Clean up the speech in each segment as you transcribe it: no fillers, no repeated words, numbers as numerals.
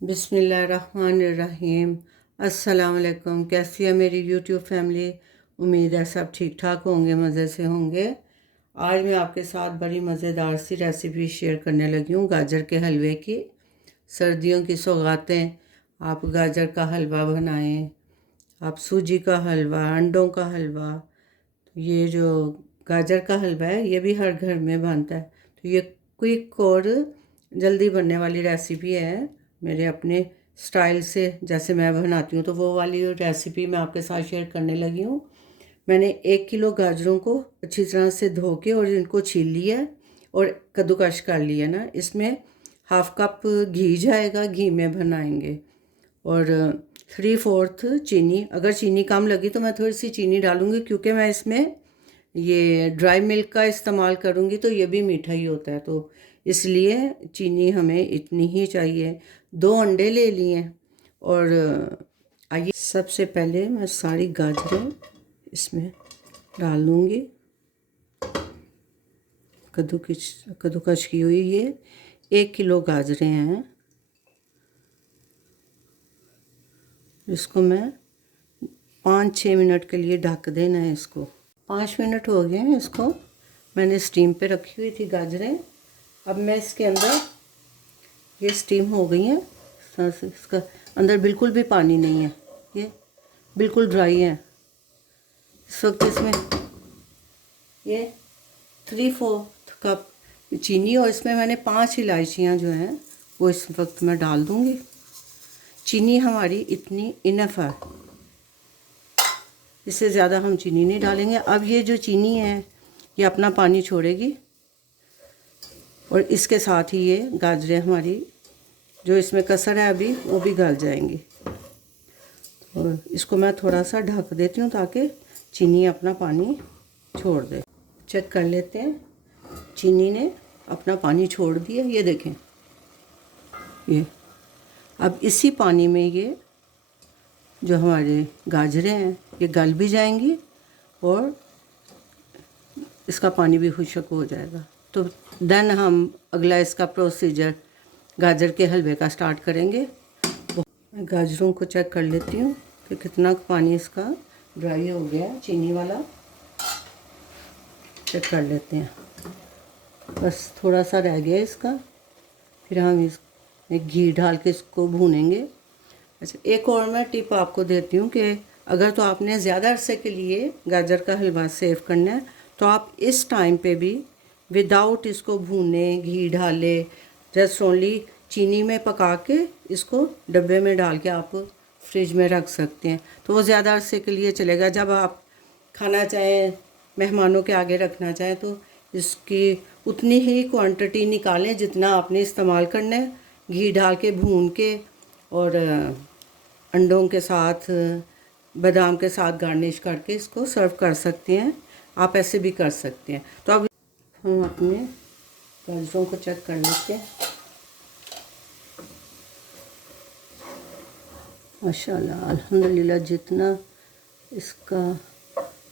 बिस्मिल्लाहिर्रहमानिर्रहीम। अस्सलाम वालेकुम। कैसी है मेरी यूट्यूब फैमिली? उम्मीद है सब ठीक ठाक होंगे, मज़े से होंगे। आज मैं आपके साथ बड़ी मज़ेदार सी रेसिपी शेयर करने लगी हूँ गाजर के हलवे की। सर्दियों की सौगातें, आप गाजर का हलवा बनाएं, आप सूजी का हलवा, अंडों का हलवा। ये जो गाजर का हलवा है ये भी हर घर में बनता है। तो ये क्विक और जल्दी बनने वाली रेसिपी है। मेरे अपने स्टाइल से जैसे मैं बनाती हूँ तो वो वाली रेसिपी मैं आपके साथ शेयर करने लगी हूँ। मैंने 1 किलो गाजरों को अच्छी तरह से धो के और इनको छील लिया और कद्दूकश कर लिया ना। इसमें हाफ कप घी जाएगा, घी में बनाएंगे। और 3/4 चीनी, अगर चीनी कम लगी तो मैं थोड़ी सी चीनी डालूँगी, क्योंकि मैं इसमें ये ड्राई मिल्क का इस्तेमाल करूँगी तो ये भी मीठा ही होता है, तो इसलिए चीनी हमें इतनी ही चाहिए। 2 अंडे ले लिए। और आइए सबसे पहले मैं सारी गाजरें इसमें डाल दूँगी। कद्दूकश की हुई ये 1 किलो गाजरें हैं। इसको मैं 5-6 मिनट के लिए ढक देना है। इसको 5 मिनट हो गए हैं, इसको मैंने स्टीम पे रखी हुई थी गाजरें। अब मैं इसके अंदर, ये स्टीम हो गई है, इसका अंदर बिल्कुल भी पानी नहीं है, ये बिल्कुल ड्राई है। इस वक्त इसमें ये 3/4 कप चीनी और इसमें मैंने 5 इलायचियाँ जो हैं वो इस वक्त मैं डाल दूँगी। चीनी हमारी इतनी इनफ है, इससे ज़्यादा हम चीनी नहीं डालेंगे। अब ये जो चीनी है ये अपना पानी छोड़ेगी और इसके साथ ही ये गाजरें हमारी जो इसमें कसर है अभी वो भी गल जाएंगी। और इसको मैं थोड़ा सा ढक देती हूँ ताकि चीनी अपना पानी छोड़ दे। चेक कर लेते हैं, चीनी ने अपना पानी छोड़ दिया, ये देखें। ये अब इसी पानी में ये जो हमारे गाजरें हैं ये गल भी जाएंगी और इसका पानी भी खुश्क हो जाएगा। तो देन हम अगला इसका प्रोसीजर गाजर के हलवे का स्टार्ट करेंगे। मैं गाजरों को चेक कर लेती हूँ कि कितना पानी इसका ड्राई हो गया, चीनी वाला। चेक कर लेते हैं, बस थोड़ा सा रह गया इसका। फिर हम इसमें घी डाल के इसको भूनेंगे। अच्छा, एक और मैं टिप आपको देती हूँ कि अगर तो आपने ज़्यादा अरसे के लिए गाजर का हलवा सेव करना है तो आप इस टाइम पे भी विदाउट इसको भूने, घी डाले, जस्ट ओनली चीनी में पका के इसको डब्बे में डाल के आप फ्रिज में रख सकते हैं, तो वो ज़्यादा अरसे के लिए चलेगा। जब आप खाना चाहें, मेहमानों के आगे रखना चाहें तो इसकी उतनी ही क्वांटिटी निकालें जितना आपने इस्तेमाल करना है। घी डाल के भून के और अंडों के साथ, बादाम के साथ गार्निश करके इसको सर्व कर सकते हैं। आप ऐसे भी कर सकते हैं। तो अब हम अपने गाजरों को चेक कर लेते हैं। माशाल्लाह, अल्हम्दुलिल्लाह, जितना इसका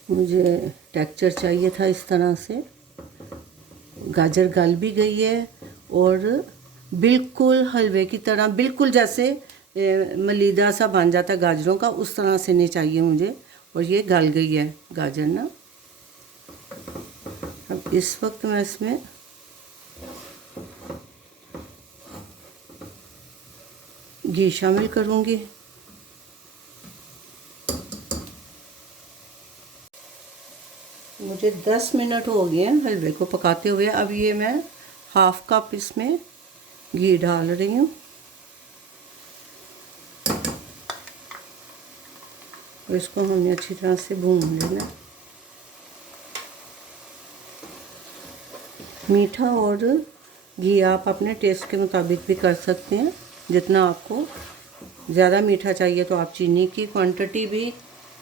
मुझे टेक्सचर चाहिए था इस तरह से गाजर गल भी गई है और बिल्कुल हलवे की तरह, बिल्कुल जैसे मलीदा सा बन जाता है गाजरों का, उस तरह से नहीं चाहिए मुझे। और ये गल गई है गाजर ना। अब इस वक्त मैं इसमें घी शामिल करूँगी। मुझे 10 मिनट हो गए हैं हलवे को पकाते हुए। अब ये मैं हाफ कप इसमें घी डाल रही हूँ और इसको हमने अच्छी तरह से भून लेना। मीठा और घी आप अपने टेस्ट के मुताबिक भी कर सकते हैं। जितना आपको ज़्यादा मीठा चाहिए तो आप चीनी की क्वांटिटी भी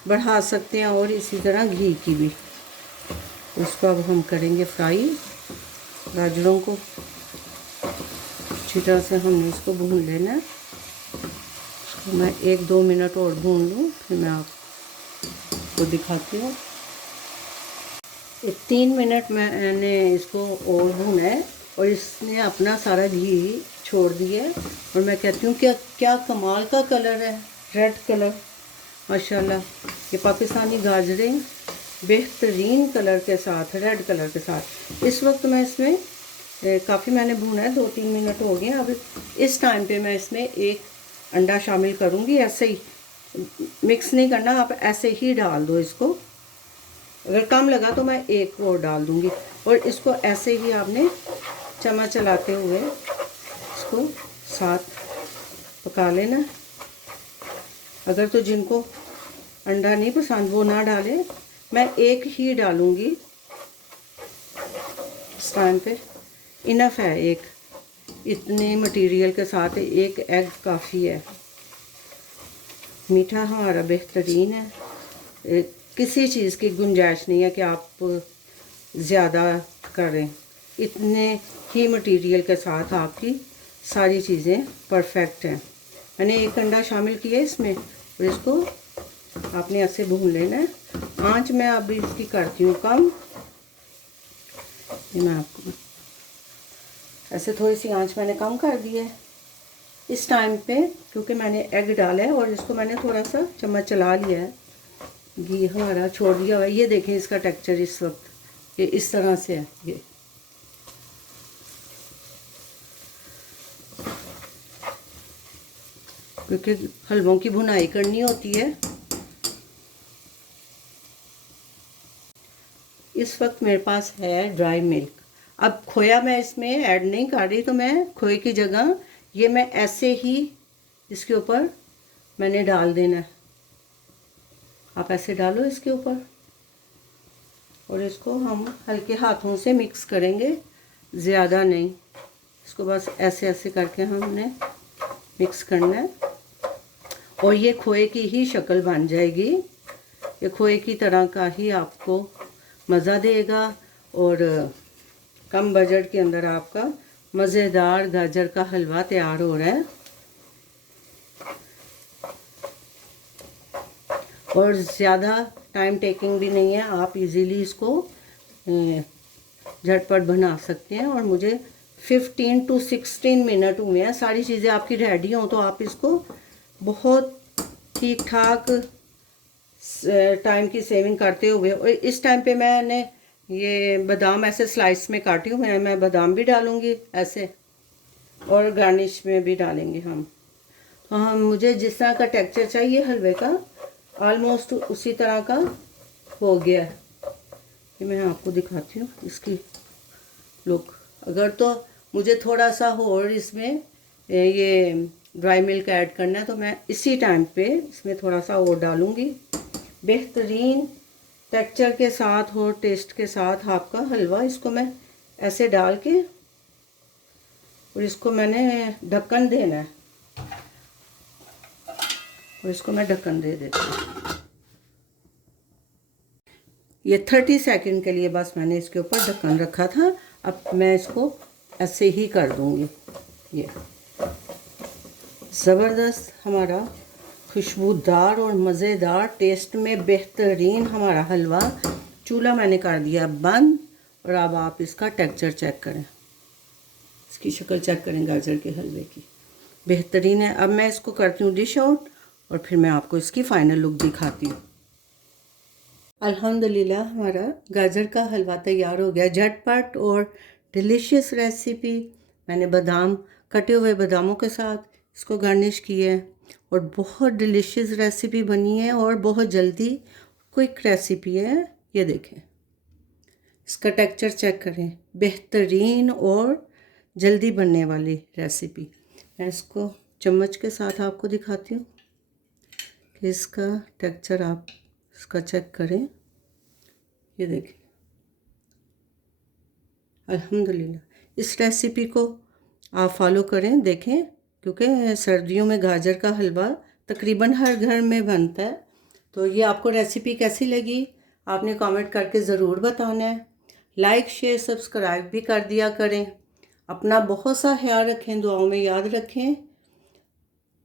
बढ़ा सकते हैं और इसी तरह घी की भी। इसको अब हम करेंगे फ्राई। गाजरों को अच्छी तरह से हमने इसको भून लेना है। इसको मैं 1-2 मिनट और भून लूँ, फिर मैं आपको दिखाती हूँ। 3 मिनट मैंने इसको और भूना है। और इसने अपना सारा घी छोड़ दिया है। और मैं कहती हूँ क्या क्या कमाल का कलर है, रेड कलर माशाल्लाह। ये पाकिस्तानी गाजरें बेहतरीन कलर के साथ, रेड कलर के साथ। इस वक्त मैं इसमें काफ़ी मैंने भूना है, 2-3 मिनट हो गए। अब इस टाइम पे मैं इसमें एक अंडा शामिल करूँगी। ऐसे ही मिक्स नहीं करना, आप ऐसे ही डाल दो इसको। अगर कम लगा तो मैं एक और डाल दूँगी। और इसको ऐसे ही आपने चम्मच चलाते हुए इसको साथ पका लेना। अगर तो जिनको अंडा नहीं पसंद वो ना डालें, मैं एक ही डालूँगी इस टाइम पे। इनफ है, एक इतने मटेरियल के साथ एक एग काफ़ी है। मीठा हमारा बेहतरीन है, किसी चीज़ की गुंजाइश नहीं है कि आप ज़्यादा करें। इतने ही मटेरियल के साथ आपकी सारी चीज़ें परफेक्ट हैं। मैंने एक अंडा शामिल किया इसमें और इसको आपने ऐसे भून लेना है। आंच मैं अभी इसकी करती हूँ कम। ये मैं आपको ऐसे थोड़ी सी आंच मैंने कम कर दी है इस टाइम पे, क्योंकि मैंने एग डाला है और इसको मैंने थोड़ा सा चम्मच चला लिया है। घी हमारा छोड़ दिया हुआ है। ये देखें इसका टेक्सचर इस वक्त ये इस तरह से है। ये क्योंकि हलवों की भुनाई करनी होती है। इस वक्त मेरे पास है ड्राई मिल्क। अब खोया मैं इसमें ऐड नहीं कर रही, तो मैं खोए की जगह ये मैं ऐसे ही इसके ऊपर मैंने डाल देना है। आप ऐसे डालो इसके ऊपर और इसको हम हल्के हाथों से मिक्स करेंगे, ज़्यादा नहीं। इसको बस ऐसे ऐसे करके हमने मिक्स करना है और ये खोए की ही शक्ल बन जाएगी। ये खोए की तरह का ही आपको मज़ा देगा और कम बजट के अंदर आपका मज़ेदार गाजर का हलवा तैयार हो रहा है। और ज़्यादा टाइम टेकिंग भी नहीं है, आप इजीली इसको झटपट बना सकते हैं। और मुझे 15 to 16 मिनट हुए हैं। सारी चीज़ें आपकी रेडी हों तो आप इसको बहुत ठीक ठाक टाइम की सेविंग करते हुए। और इस टाइम पे मैंने ये बादाम ऐसे स्लाइस में काटी हूँ। मैं बादाम भी डालूँगी ऐसे और गार्निश में भी डालेंगे हम। तो हम मुझे जिस तरह का टेक्सचर चाहिए हलवे का ऑलमोस्ट उसी तरह का हो गया है। ये मैं आपको दिखाती हूँ इसकी लुक। अगर तो मुझे थोड़ा सा और इसमें ये ड्राई मिल्क ऐड करना है तो मैं इसी टाइम पे इसमें थोड़ा सा और डालूँगी। बेहतरीन टेक्सचर के साथ और टेस्ट के साथ आपका हलवा। इसको मैं ऐसे डाल के और इसको मैंने ढक्कन देना है और इसको मैं ढक्कन दे देती हूँ। ये 30 सेकंड के लिए बस मैंने इसके ऊपर ढक्कन रखा था। अब मैं इसको ऐसे ही कर दूँगी। ये ज़बरदस्त हमारा खुशबूदार और मज़ेदार टेस्ट में बेहतरीन हमारा हलवा। चूल्हा मैंने कर दिया बंद और अब आप इसका टेक्सचर चेक करें, इसकी शक्ल चेक करें गाजर के हलवे की। बेहतरीन है। अब मैं इसको करती हूँ डिश आउट और फिर मैं आपको इसकी फ़ाइनल लुक दिखाती हूँ। अल्हम्दुलिल्लाह हमारा गाजर का हलवा तैयार हो गया। झटपट और डिलीशियस रेसिपी। मैंने बादाम, कटे हुए बादामों के साथ इसको गार्निश किया है और बहुत डिलीशियस रेसिपी बनी है और बहुत जल्दी क्विक रेसिपी है। ये देखें, इसका टेक्सचर चेक करें, बेहतरीन और जल्दी बनने वाली रेसिपी। मैं इसको चम्मच के साथ आपको दिखाती हूँ कि इसका टेक्सचर आप इसका चेक करें। ये देखें, अल्हम्दुलिल्लाह। इस रेसिपी को आप फॉलो करें, देखें, क्योंकि सर्दियों में गाजर का हलवा तकरीबन हर घर में बनता है। तो ये आपको रेसिपी कैसी लगी आपने कमेंट करके ज़रूर बताना है। लाइक शेयर सब्सक्राइब भी कर दिया करें। अपना बहुत सा ख्याल रखें, दुआओं में याद रखें।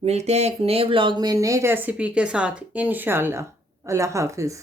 मिलते हैं एक नए व्लॉग में नई रेसिपी के साथ इंशाल्लाह। अल्लाह हाफिज़।